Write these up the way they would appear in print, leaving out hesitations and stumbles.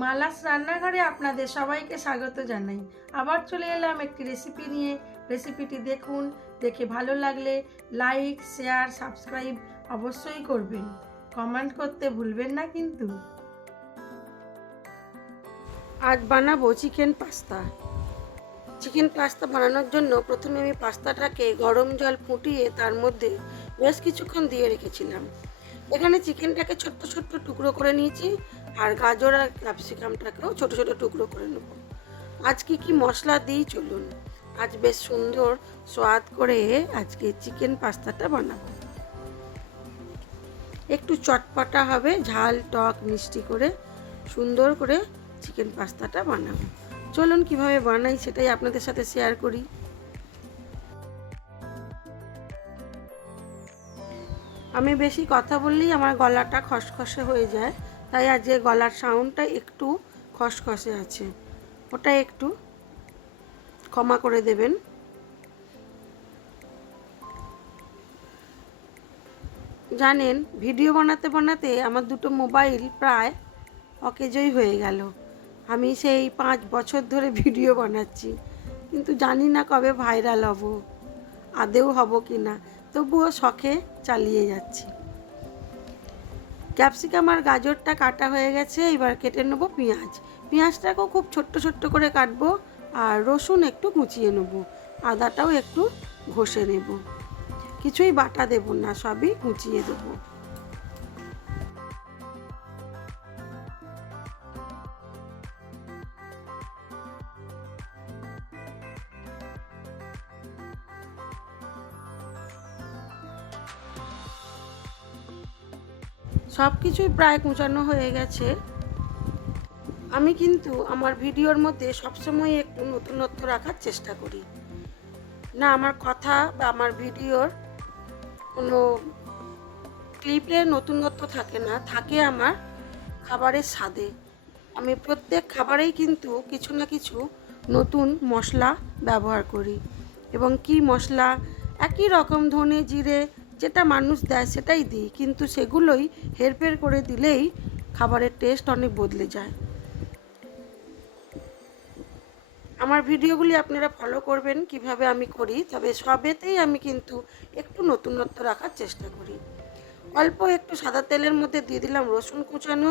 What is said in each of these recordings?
মালাস রান্নাঘরে আপনাদের সবাইকে স্বাগত জানাই। আবার চলে এলাম একটি রেসিপি নিয়ে। রেসিপিটি দেখুন, দেখে ভালো লাগলে লাইক, শেয়ার, সাবস্ক্রাইব অবশ্যই করবেন। কমেন্ট করতে ভুলবেন না কিন্তু। আজ বানাবো চিকেন পাস্তা। চিকেন পাস্তা বানানোর জন্য প্রথমে আমি পাস্তাটাকে গরম জল ফুটিয়ে তার মধ্যে বেশ কিছুক্ষণ দিয়ে রেখেছিলাম। এখানে চিকেনটাকে ছোট্ট ছোট্ট টুকরো করে নিয়েছি, আর গাজর আর ক্যাপসিকামটাকেও ছোট ছোট টুকরো করে নেব। আজ কি মশলা দিই চলুন। আজ বেশ সুন্দর স্বাদ করে আজকে চিকেন পাস্তাটা বানাবো। একটু চটপটা হবে, ঝাল টক মিষ্টি করে সুন্দর করে চিকেন পাস্তাটা বানাবো। চলুন কিভাবে বানাই সেটাই আপনাদের সাথে শেয়ার করি। আমি বেশি কথা বললেই আমার গলাটা খসখসে হয়ে যায়, তাই আজকে গলার সাউন্ডটা একটু খসখসে আছে, ওটা একটু ক্ষমা করে দেবেন। জানেন, ভিডিও বানাতে বানাতে আমার দুটো মোবাইল প্রায় অকেজোই হয়ে গেল। আমি সেই 5 বছর ধরে ভিডিও বানাচ্ছি, কিন্তু জানি না কবে ভাইরাল হব, আদেও হব কি না, তবুও শখে চালিয়ে যাচ্ছি। ক্যাপসিকাম আর গাজরটা কাটা হয়ে গেছে, এবার কেটে নেব পেঁয়াজ। পেঁয়াজটাকেও খুব ছোট্ট ছোট্ট করে কাটবো, আর রসুন একটু কুচিয়ে নেব, আদাটাও একটু ঘষে নেব। কিছুই বাটা দেব না, সবই কুচিয়ে দেবো। সব কিছুই প্রায় কুচানো হয়ে গেছে। আমি কিন্তু আমার ভিডিওর মধ্যে সবসময় একটু নতুনত্ব রাখার চেষ্টা করি। না আমার কথা বা আমার ভিডিওর কোনো ক্লিপে নতুনত্ব থাকে না, থাকে আমার খাবারের স্বাদে। আমি প্রত্যেক খাবারেই কিন্তু কিছু না কিছু নতুন মশলা ব্যবহার করি, এবং কি মশলা, একই রকম ধনে জিরে যেটা মানুষ দেয় সেটাই দিই, কিন্তু সেগুলোই হেরফের করে দিলেই খাবারের টেস্ট অনেক বদলে যায়। আমার ভিডিওগুলি আপনারা ফলো করবেন কিভাবে আমি করি, তবে সবেতেই আমি কিন্তু একটু নতুনত্ব রাখার চেষ্টা করি। অল্প একটু সাদা তেলের মধ্যে দিয়ে দিলাম রসুন কুচানো,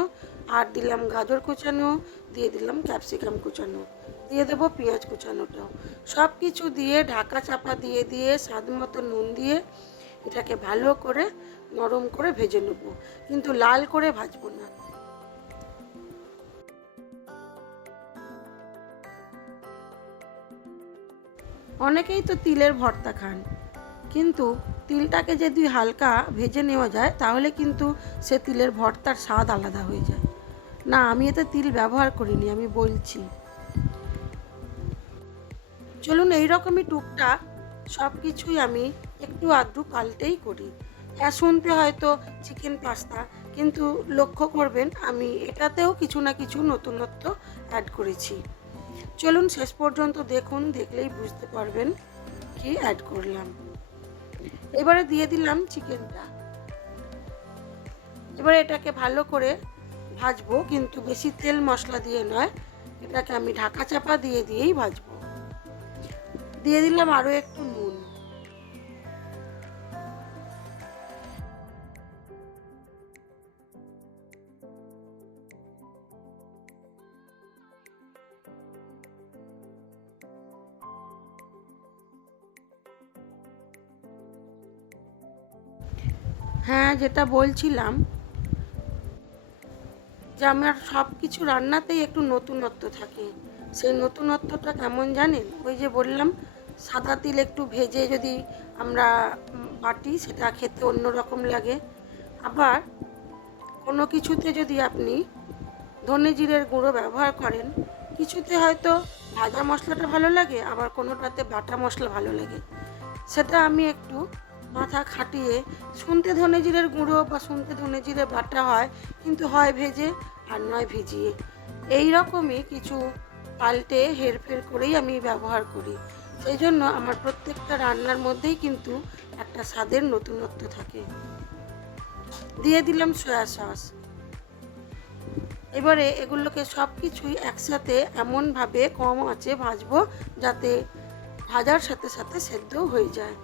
আর দিলাম গাজর কুচানো, দিয়ে দিলাম ক্যাপসিকাম কুচানো, দিয়ে দেবো পেঁয়াজ কুচানোটাও। সব কিছু দিয়ে ঢাকা চাপা দিয়ে দিয়ে স্বাদ মতো নুন দিয়ে এটাকে ভালো করে নরম করে ভেজে নেব, কিন্তু লাল করে ভাজবো না। অনেকেই তো তিলের ভর্তা খান, কিন্তু তিলটাকে যদি হালকা ভেজে নেওয়া যায় তাহলে কিন্তু সে তিলের ভর্তার স্বাদ আলাদা হয়ে যায়। না, আমি এতে তিল ব্যবহার করিনি, আমি বলছি। চলুন এইরকমই টুকটাক সব কিছুই আমি একটু আধটু পাল্টেই করি। হ্যাঁ, শুনতে হয়তো চিকেন পাস্তা, কিন্তু লক্ষ্য করবেন আমি এটাতেও কিছু না কিছু নতুনত্ব অ্যাড করেছি। চলুন শেষ পর্যন্ত দেখুন, দেখলেই বুঝতে পারবেন কি অ্যাড করলাম। এবারে দিয়ে দিলাম চিকেনটা। এবারে এটাকে ভালো করে ভাজবো, কিন্তু বেশি তেল মশলা দিয়ে নয়, এটাকে আমি ঢাকা চাপা দিয়ে দিয়েই ভাজবো। দিয়ে দিলাম আরও একটু নুন। হ্যাঁ, যেটা বলছিলাম যে আমার সব কিছু রান্নাতেই একটু নতুনত্ব থাকে। সেই নতুনত্বটা কেমন জানেন? ওই যে বললাম, সাদা তিল একটু ভেজে যদি আমরা বাটি, সেটা খেতে অন্যরকম লাগে। আবার কোনো কিছুতে যদি আপনি ধনে জিরের গুঁড়ো ব্যবহার করেন, কিছুতে হয়তো ভাজা মশলাটা ভালো লাগে, আবার কোনোটাতে বাটা মশলা ভালো লাগে। সেটা আমি একটু মাথা খাটিয়ে, শুনতে ধনে জিরের গুঁড়ো বা শুনতে ধনে জিরে বাটা হয়, কিন্তু হয় ভেজে আর নয় ভিজিয়ে। এই রকমই কিছু পাল্টে হেরফের করেই আমি ব্যবহার করি। সেই জন্য আমার প্রত্যেকটা রান্নার মধ্যেই কিন্তু একটা স্বাদের নতুনত্ব থাকে। দিয়ে দিলাম সয়া সস। এবারে এগুলোকে সব কিছুই একসাথে এমনভাবে কম আঁচে ভাজবো যাতে ভাজার সাথে সাথে সেদ্ধ হয়ে যায়।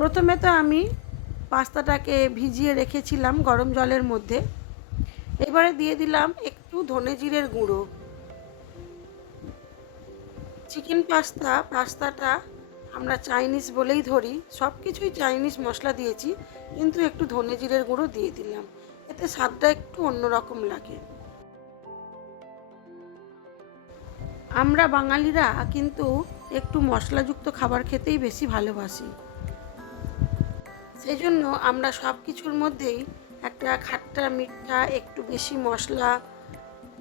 প্রথমে তো আমি পাস্তাটাকে ভিজিয়ে রেখেছিলাম গরম জলের মধ্যে। এবারে দিয়ে দিলাম একটু ধনে জিরের গুঁড়ো। চিকেন পাস্তাটা আমরা চাইনিজ বলেই ধরি, সব কিছুই চাইনিজ মশলা দিয়েছি, কিন্তু একটু ধনে জিরের গুঁড়ো দিয়ে দিলাম, এতে স্বাদটা একটু অন্যরকম লাগে। আমরা বাঙালিরা কিন্তু একটু মশলাযুক্ত খাবার খেতেই বেশি ভালোবাসি। সেই জন্য আমরা সব কিছুর মধ্যেই একটা খাট্টা মিঠা একটু বেশি মশলা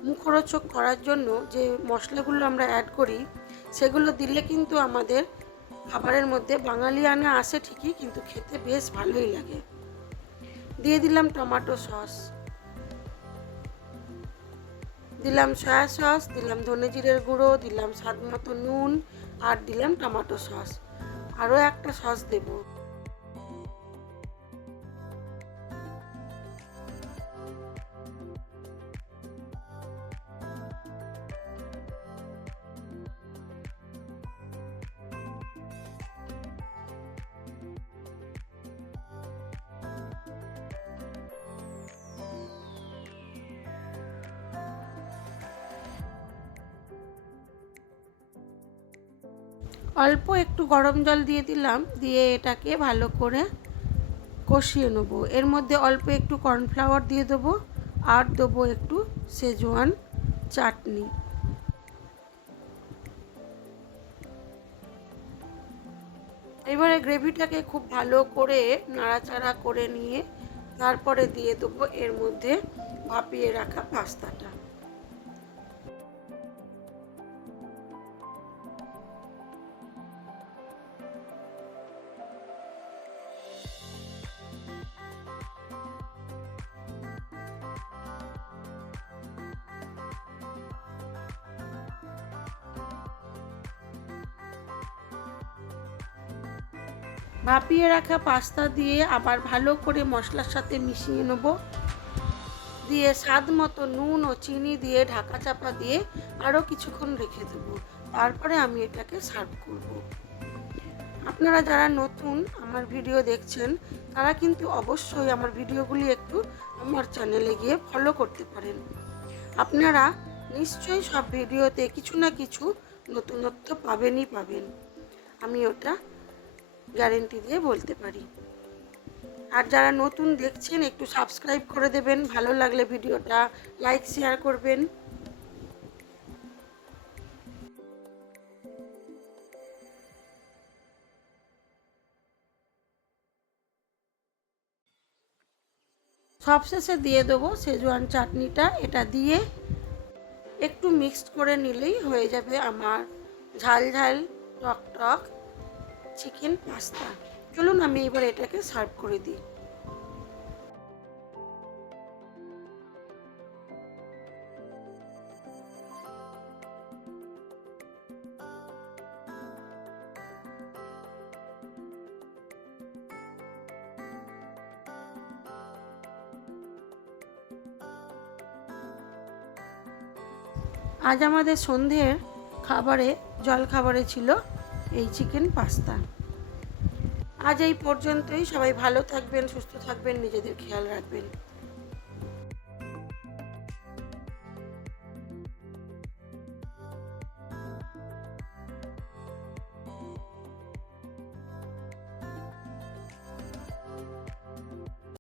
মুখরোচক করার জন্য যে মশলাগুলো আমরা অ্যাড করি সেগুলো দিলে কিন্তু আমাদের খাবারের মধ্যে বাঙালিয়ানা আসে ঠিকই, কিন্তু খেতে বেশ ভালোই লাগে। দিয়ে দিলাম টমেটো সস, দিলাম সয়া সস, দিলাম ধনে জিরের গুঁড়ো, দিলাম স্বাদ মতো নুন, আর দিলাম টমেটো সস। আরও একটা সস দেবো। অল্প একটু গরম জল দিয়ে দিলাম, দিয়ে এটাকে ভালো করে কষিয়ে নেব। এর মধ্যে অল্প একটু কর্নফ্লাওয়ার দিয়ে দেবো, আর দেবো একটু শেজওয়ান চাটনি। এবারে গ্রেভিটাকে খুব ভালো করে নাড়াচাড়া করে নিয়ে তারপরে দিয়ে দেবো এর মধ্যে ভাপিয়ে রাখা পাস্তাটা। ভাপিয়ে রাখা পাস্তা দিয়ে আবার ভালো করে মশলার সাথে মিশিয়ে নেব, দিয়ে স্বাদ মতো নুন ও চিনি দিয়ে ঢাকা চাপা দিয়ে আরও কিছুক্ষণ রেখে দেবো। তারপরে আমি এটাকে সার্ভ করব। আপনারা যারা নতুন আমার ভিডিও দেখছেন তারা কিন্তু অবশ্যই আমার ভিডিওগুলি একটু আমার চ্যানেলে গিয়ে ফলো করতে পারেন। আপনারা নিশ্চয়ই সব ভিডিওতে কিছু না কিছু নতুনত্ব পাবেনই পাবেন, আমি ওটা গ্যারেন্টি দিয়ে বলতে পারি। আর যারা নতুন দেখছেন একটু সাবস্ক্রাইব করে দেবেন, ভালো লাগলে ভিডিওটা লাইক শেয়ার করবেন। সবশেষে দিয়ে দেবো শেজওয়ান চাটনিটা। এটা দিয়ে একটু মিক্সড করে নিলেই হয়ে যাবে আমার ঝাল ঝাল টক টক চিকেন পাস্তা। চলুন আমি এবার এটাকে সার্ভ করে দিই। আজ আমাদের সন্ধ্যের জলখাবারে ছিল এই চিকেন পাস্তা। আজ এই পর্যন্তই। সবাই ভালো থাকবেন, সুস্থ থাকবেন, নিজেদের খেয়াল রাখবেন।